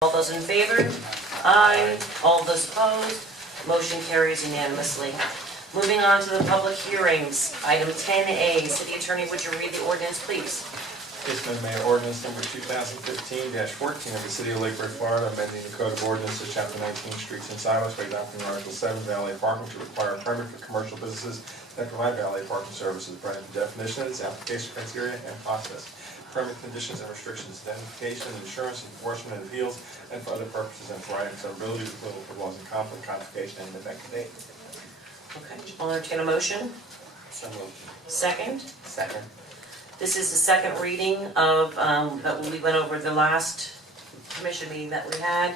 All those in favor? Aye. All those opposed? Motion carries unanimously. Moving on to the public hearings. Item 10A, City Attorney, would you read the ordinance, please? Yes, Madam Mayor, ordinance number 2015-14 of the City of Lake Worth, Florida, amending the Code of Ordinances, Chapter 19, Streets and Sidewalks by adopting Article 7, valet parking to require a permit for commercial businesses that provide valet parking services, providing the definition, its application criteria, and process, permit conditions and restrictions, identification, insurance, enforcement, and appeals, and for other purposes, and providing severability of applicable laws in conflict, codification, and effective date. Okay, I'll entertain a motion. So moved. Second. Second. This is the second reading of, but we went over the last commission meeting that we had.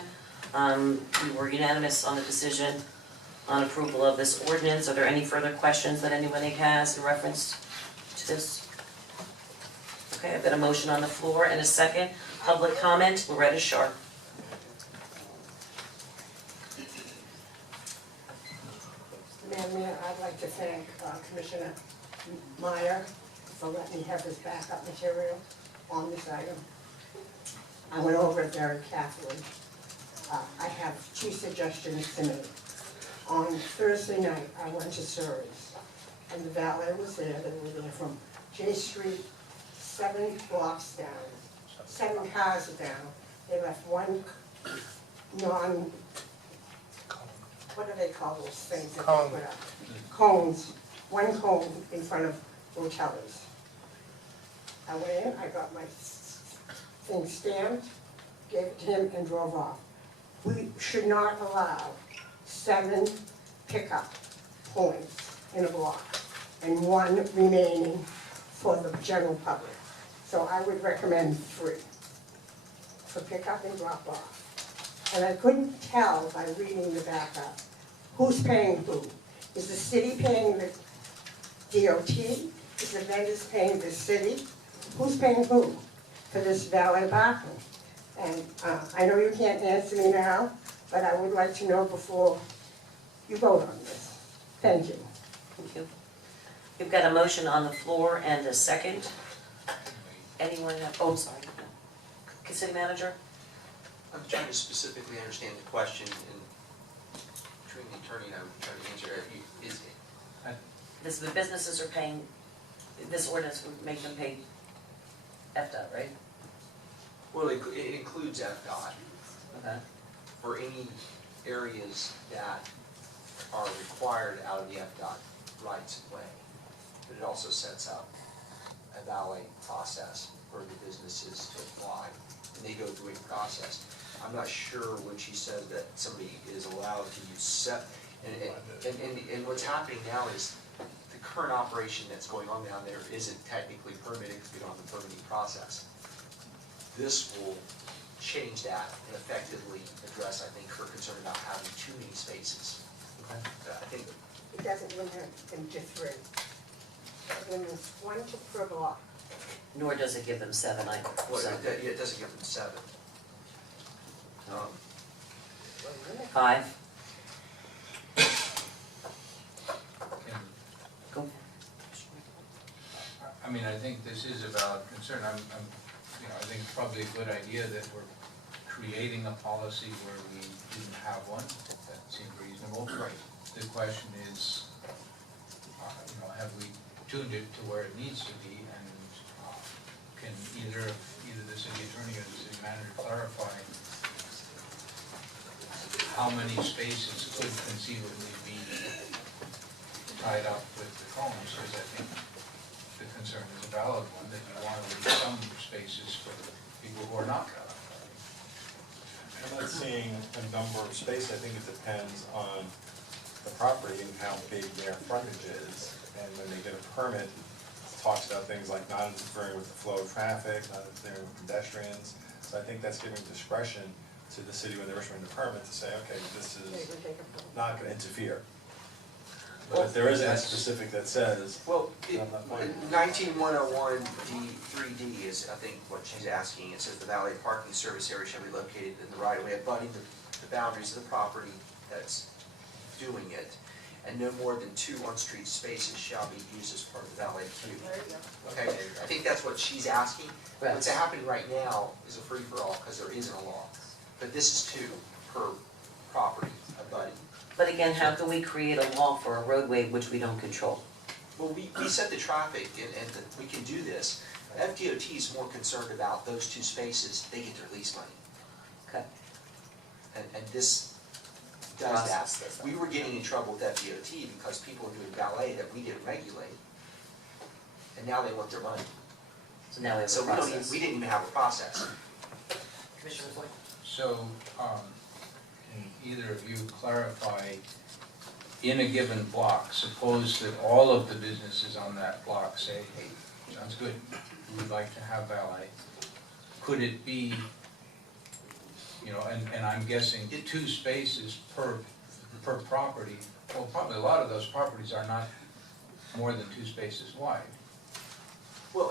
We were unanimous on the decision on approval of this ordinance. Are there any further questions that anybody has in reference to this? Okay, I've got a motion on the floor and a second. Public comment, Loretta Sharp. Madam Mayor, I'd like to thank Commissioner Meyer for letting me have this backup material on this item. I went over it very carefully. I have two suggestions to make. On Thursday night, I went to Surrey's, and the valet was there. They were there from J Street, 7 blocks down, 7 cars down. They left one what do they call those things that they put up? Cones, one cone in front of Rotelli's. I went in, I got my thing stamped, gave it to him, and drove off. We should not allow 7 pickup points in a block and 1 remaining for the general public. So I would recommend 3 for pickup and drop off. And I couldn't tell by reading the backup who's paying who. Is the city paying the DOT? Is the vendors paying the city? Who's paying who for this valet parking? And I know you can't answer me now, but I would like to know before you vote on this. Thank you. Thank you. You've got a motion on the floor and a second. Anyone have, oh, sorry. City Manager? I'm trying to specifically understand the question, and between the attorney and I, I'm trying to answer it. The businesses are paying, this ordinance would make them pay FDOT, right? Well, it includes FDOT Okay. for any areas that are required out of the FDOT rights of way. But it also sets up a valet process for the businesses to apply, and they go through a process. I'm not sure when she said that somebody is allowed to use and what's happening now is the current operation that's going on down there isn't technically permitted because we don't have the permitting process. This will change that and effectively address, I think, her concern about having too many spaces. Okay. I think It doesn't limit them to 3. It limits 1 per block. Nor does it give them 7, I well, so. it doesn't give them 7. 5. Go. I mean, I think this is a valid concern. I think it's probably a good idea that we're creating a policy where we didn't have one. That seemed reasonable. Right. The question is, have we tuned it to where it needs to be, and can either the city attorney or the city manager clarify how many spaces could conceivably be tied up with the cones? Because I think the concern is a valid one, that you want to leave some spaces for people who are not. I'm not seeing a number of spaces. I think it depends on the property and how big their frontage is. And when they get a permit, it talks about things like not interfering with the flow of traffic, not interfering with pedestrians. So I think that's giving discretion to the city when they're issuing the permit to say, okay, this is not going to interfere. But if there isn't a specific that says, well, 19101 D3D is, I think, what she's asking. It says the valet parking service area shall be located in the right of way abutting the boundaries of the property that's doing it, and no more than 2 on-street spaces shall be used as part of the valet queue. Okay, I think that's what she's asking. Right. What's happening right now is a free-for-all because there isn't a law. But this is 2 per property abutting. But again, how can we create a law for a roadway which we don't control? Well, we set the traffic we can do this. FDOT is more concerned about those 2 spaces, they get their lease money. Okay. And this does Process that. does that. We were getting in trouble with FDOT because people were doing valet that we didn't regulate. And now they want their money. So now we have So a process. we didn't even have a process. Commissioner Boyd? So, can either of you clarify, in a given block, suppose that all of the businesses on that block say, hey, sounds good, we'd like to have valet. Could it be, you know, and I'm guessing 2 spaces per property, well, probably a lot of those properties are not more than 2 spaces wide. Well,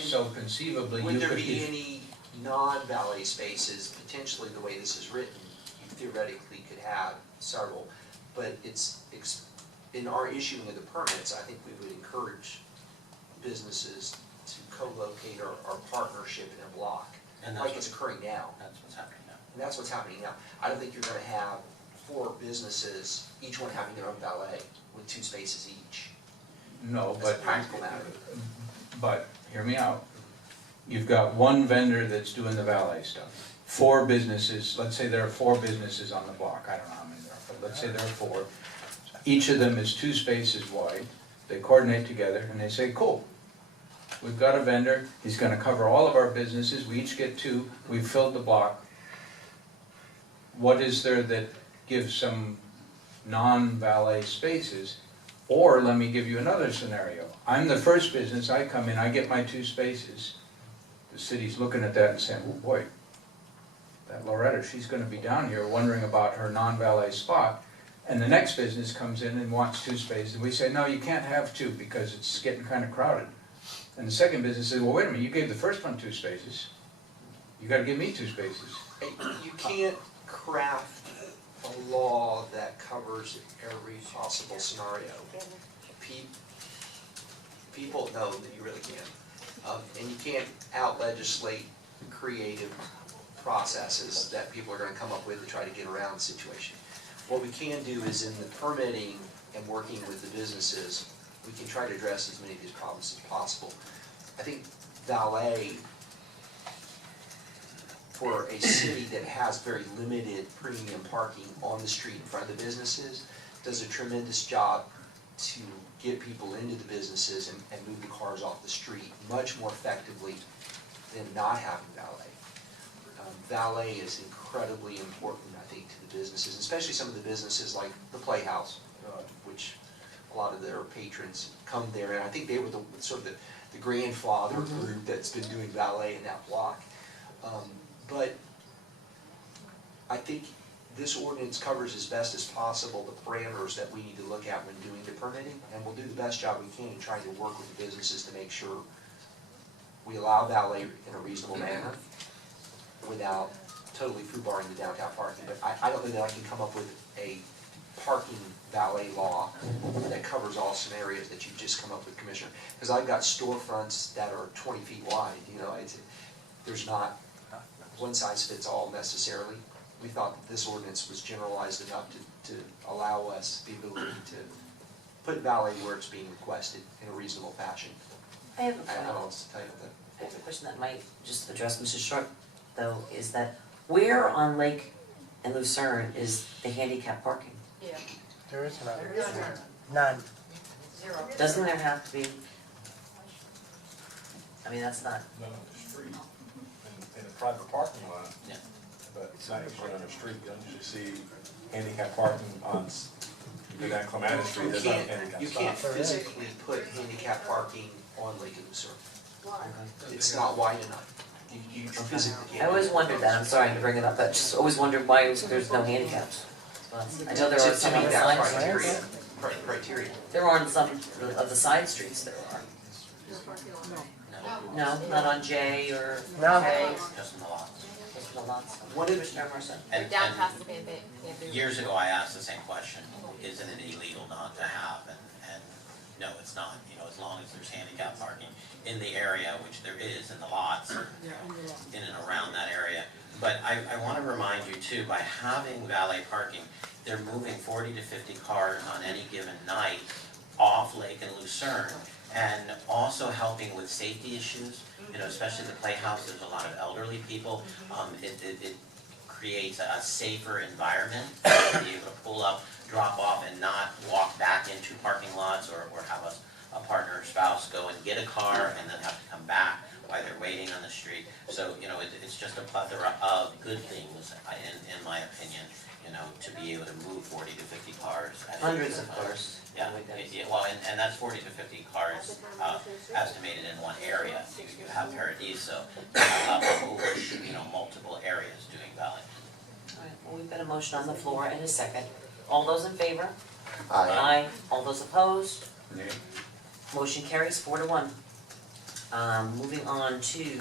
So conceivably, would you there could be be, any non-valet spaces, potentially the way this is written, you theoretically could have several, but in our issuing of the permits, I think we would encourage businesses to co-locate or partnership in a block, And like it's occurring now. That's what's happening now. And that's what's happening now. I don't think you're gonna have 4 businesses, each one having their own valet with 2 spaces each. no, As a but, practical matter. but, hear me out. You've got one vendor that's doing the valet stuff. 4 businesses, let's say there are 4 businesses on the block, I don't know how many there are, but let's say there are 4. Each of them is 2 spaces wide, they coordinate together and they say, cool. We've got a vendor, he's gonna cover all of our businesses, we each get 2, we've filled the block. What is there that gives some non-valet spaces? Or let me give you another scenario. I'm the first business, I come in, I get my 2 spaces. The city's looking at that and saying, oh boy, that Loretta, she's gonna be down here wondering about her non-valet spot. And the next business comes in and wants 2 spaces, and we say, no, you can't have 2 because it's getting kind of crowded. And the second business says, well, wait a minute, you gave the first one 2 spaces. You gotta give me 2 spaces. You can't craft a law that covers every possible scenario. People know that you really can. And you can't out-legislate creative processes that people are gonna come up with to try to get around the situation. What we can do is in the permitting and working with the businesses, we can try to address as many of these problems as possible. I think valet, for a city that has very limited premium parking on the street in front of the businesses, does a tremendous job to get people into the businesses and move the cars off the street much more effectively than not having valet. Valet is incredibly important, I think, to the businesses, especially some of the businesses like the Playhouse, which a lot of their patrons come there, and I think they were sort of the grandfather group that's been doing valet in that block. But I think this ordinance covers as best as possible the parameters that we need to look at when doing the permitting, and we'll do the best job we can in trying to work with the businesses to make sure we allow valet in a reasonable manner without totally foobarring the downtown parking. But I don't know that I can come up with a parking valet law that covers all scenarios that you've just come up with, Commissioner. Because I've got storefronts that are 20 feet wide, there's not one size fits all necessarily. We thought that this ordinance was generalized enough to allow us the ability to put valet where it's being requested in a reasonable fashion. I have I don't know what to tell you that. I have a question that might just address Mrs. Sharp, though, is that where on Lake and Lucerne is the handicap parking? Yeah. There is none. There is None. Zero. Doesn't there have to be? I mean, that's not, Not on the street, in a private parking lot. Yeah. But it's not usually on the street, you don't usually see handicap parking on, you go down Clematis Street, there's not a handicap You spot. can't physically put handicap parking on Lake and Lucerne. Why? It's not wide enough. You physically I can't. always wondered that, I'm sorry to bring it up, but just always wondered why there's no handicaps. I know there are some To on meet the that side criteria, streets. criteria. There are on some of the side streets there are. No, not on J or No. K, Just in the lots. just the lots. One of- Commissioner Emerson. And, Down and past the bamboo. years ago, I asked the same question, isn't it illegal not to have? And no, it's not, as long as there's handicap parking in the area, which there is in the lots, in and around that area, But I wanna remind you too, by having valet parking, they're moving 40 to 50 cars on any given night off Lake and Lucerne, and also helping with safety issues, you know, especially the Playhouse, there's a lot of elderly people. It creates a safer environment, to be able to pull up, drop off, and not walk back into parking lots, or have a partner or spouse go and get a car and then have to come back while they're waiting on the street. So, you know, it's just a plethora of good things, in my opinion, you know, to be able to move 40 to 50 cars. at any Hundreds given of time. cars. Yeah, well, and that's 40 to 50 cars estimated in one area. You have Paradiso, you know, multiple areas doing valet. Alright, well, we've got a motion on the floor and a second. All those in favor? Aye. All those opposed? Nay. Motion carries 4-1. Moving on to